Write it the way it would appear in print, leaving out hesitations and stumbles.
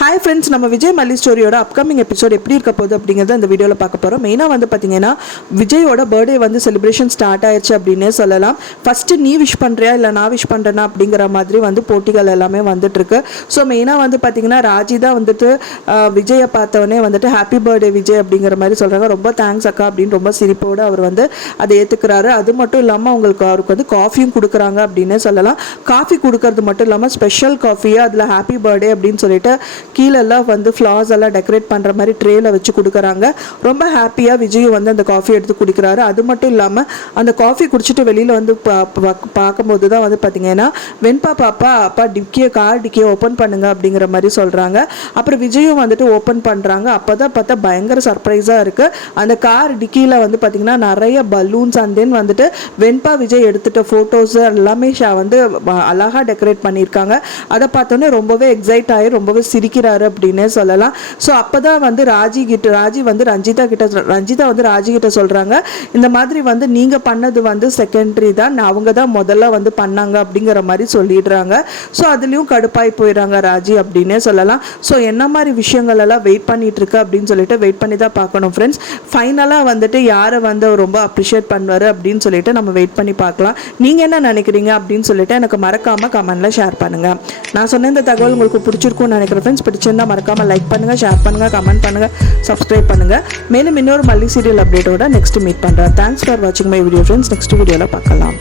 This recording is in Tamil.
ஹாய் ஃப்ரெண்ட்ஸ், நம்ம விஜய் மல்லி ஸ்டோரியோட அப்கமிங் எபிசோட் எப்படி இருக்க போகுது அப்படிங்கிறத இந்த வீடியோவில் பார்க்க போகிறோம். மெயினாக வந்து பார்த்தீங்கன்னா விஜயோட பர்த்டே வந்து செலிப்ரேஷன் ஸ்டார்ட் ஆயிடுச்சு அப்படின்னே சொல்லலாம். ஃபஸ்ட்டு நீ விஷ் பண்ணுறியா இல்லை நான் விஷ் பண்ணுறேன்னா அப்படிங்கிற மாதிரி வந்து போட்டிகள் எல்லாமே வந்துட்டுருக்கு. ஸோ மெயினாக வந்து பார்த்தீங்கன்னா ராஜி தான் வந்துட்டு விஜயை பார்த்தவொடனே வந்துட்டு ஹாப்பி பர்த்டே விஜய் அப்படிங்கிற மாதிரி சொல்கிறாங்க. ரொம்ப தேங்க்ஸ் அக்கா அப்படின்னு ரொம்ப சிரிப்போடு அவர் வந்து அதை ஏற்றுக்கிறாரு. அது மட்டும் இல்லாமல் அவருக்கு வந்து காஃபியும் கொடுக்குறாங்க அப்படின்னே சொல்லலாம். காஃபி கொடுக்கறது மட்டும் இல்லாமல் ஸ்பெஷல் காஃபியாக அதில் ஹாப்பி பர்த்டே அப்படின்னு சொல்லிட்டு கீழெல்லாம் வந்து ஃப்ளார்ஸ் எல்லாம் டெக்கரேட் பண்ணுற மாதிரி ட்ரேயில் வச்சு கொடுக்குறாங்க. ரொம்ப ஹாப்பியாக விஜயும் வந்து அந்த காஃபி எடுத்து குடிக்கிறாரு. அது மட்டும் இல்லாமல் அந்த காஃபி குடிச்சிட்டு வெளியில் வந்து பார்க்கும்போது தான் வந்து பார்த்தீங்கன்னா வெண்பா பாப்பா அப்பா கார் டிக்கியை ஓப்பன் பண்ணுங்க அப்படிங்கிற மாதிரி சொல்கிறாங்க. அப்புறம் விஜயும் வந்துட்டு ஓப்பன் பண்ணுறாங்க. அப்போ தான் பார்த்தா பயங்கர சர்ப்ரைஸாக இருக்குது. அந்த கார் டிக்கியில் வந்து பார்த்திங்கன்னா நிறைய பலூன்ஸ் அண்ட் தென் வந்துட்டு வெண்பா விஜய் எடுத்துகிட்ட ஃபோட்டோஸ் எல்லாமே வந்து அழகாக டெக்கரேட் பண்ணியிருக்காங்க. அதை பார்த்தோன்னே ரொம்பவே எக்ஸைட் ஆகி ரொம்பவே சிரிக்கிறாரு அப்படின்னே சொல்லலாம். ஸோ அப்போ தான் வந்து ராஜி வந்து ரஞ்சிதா வந்து ராஜி கிட்ட சொல்கிறாங்க, இந்த மாதிரி வந்து நீங்கள் பண்ணது வந்து செகண்டரி தான், அவங்க தான் முதல்ல வந்து பண்ணாங்க அப்படிங்கிற மாதிரி சொல்லிடுறாங்க. ஸோ அதுலேயும் கடுப்பாய் போயிடுறாங்க ராஜி அப்படின்னே சொல்லலாம். ஸோ என்ன மாதிரி விஷயங்கள் எல்லாம் வெயிட் பண்ணிட்டு இருக்கு அப்படின்னு சொல்லிட்டு வெயிட் பண்ணி தான் பார்க்கணும் ஃப்ரெண்ட்ஸ். ஃபைனலாக வந்துட்டு யாரை வந்து ரொம்ப அப்ரிஷியேட் பண்ணுவார் அப்படின்னு சொல்லிட்டு நம்ம வெயிட் பண்ணி பார்க்கலாம். நீங்கள் என்ன நினைக்கிறீங்க அப்படின்னு சொல்லிட்டு எனக்கு மறக்காமல் கமெண்ட்டில் ஷேர் பண்ணுங்கள். நான் சொன்ன இந்த தகவல் உங்களுக்கு பிடிச்சிருக்கும்னு நினைக்கிறேன் ஃப்ரெண்ட்ஸ். பிடிச்சிருந்தா மறக்காமல் லைக் பண்ணுங்கள், ஷேர் பண்ணுங்கள், கமெண்ட் பண்ணுங்கள், சப்ஸ்கிரைப் பண்ணுங்கள். மேலும் இன்னொரு மல்லி சீரியல் அப்டேட்டோட நெக்ஸ்ட் மீட் பண்ணுறேன். தேங்க்ஸ் ஃபார் வாட்சிங் மை வீடியோ ஃப்ரெண்ட்ஸ். நெக்ஸ்ட் வீடியோவில் பார்க்கலாம்.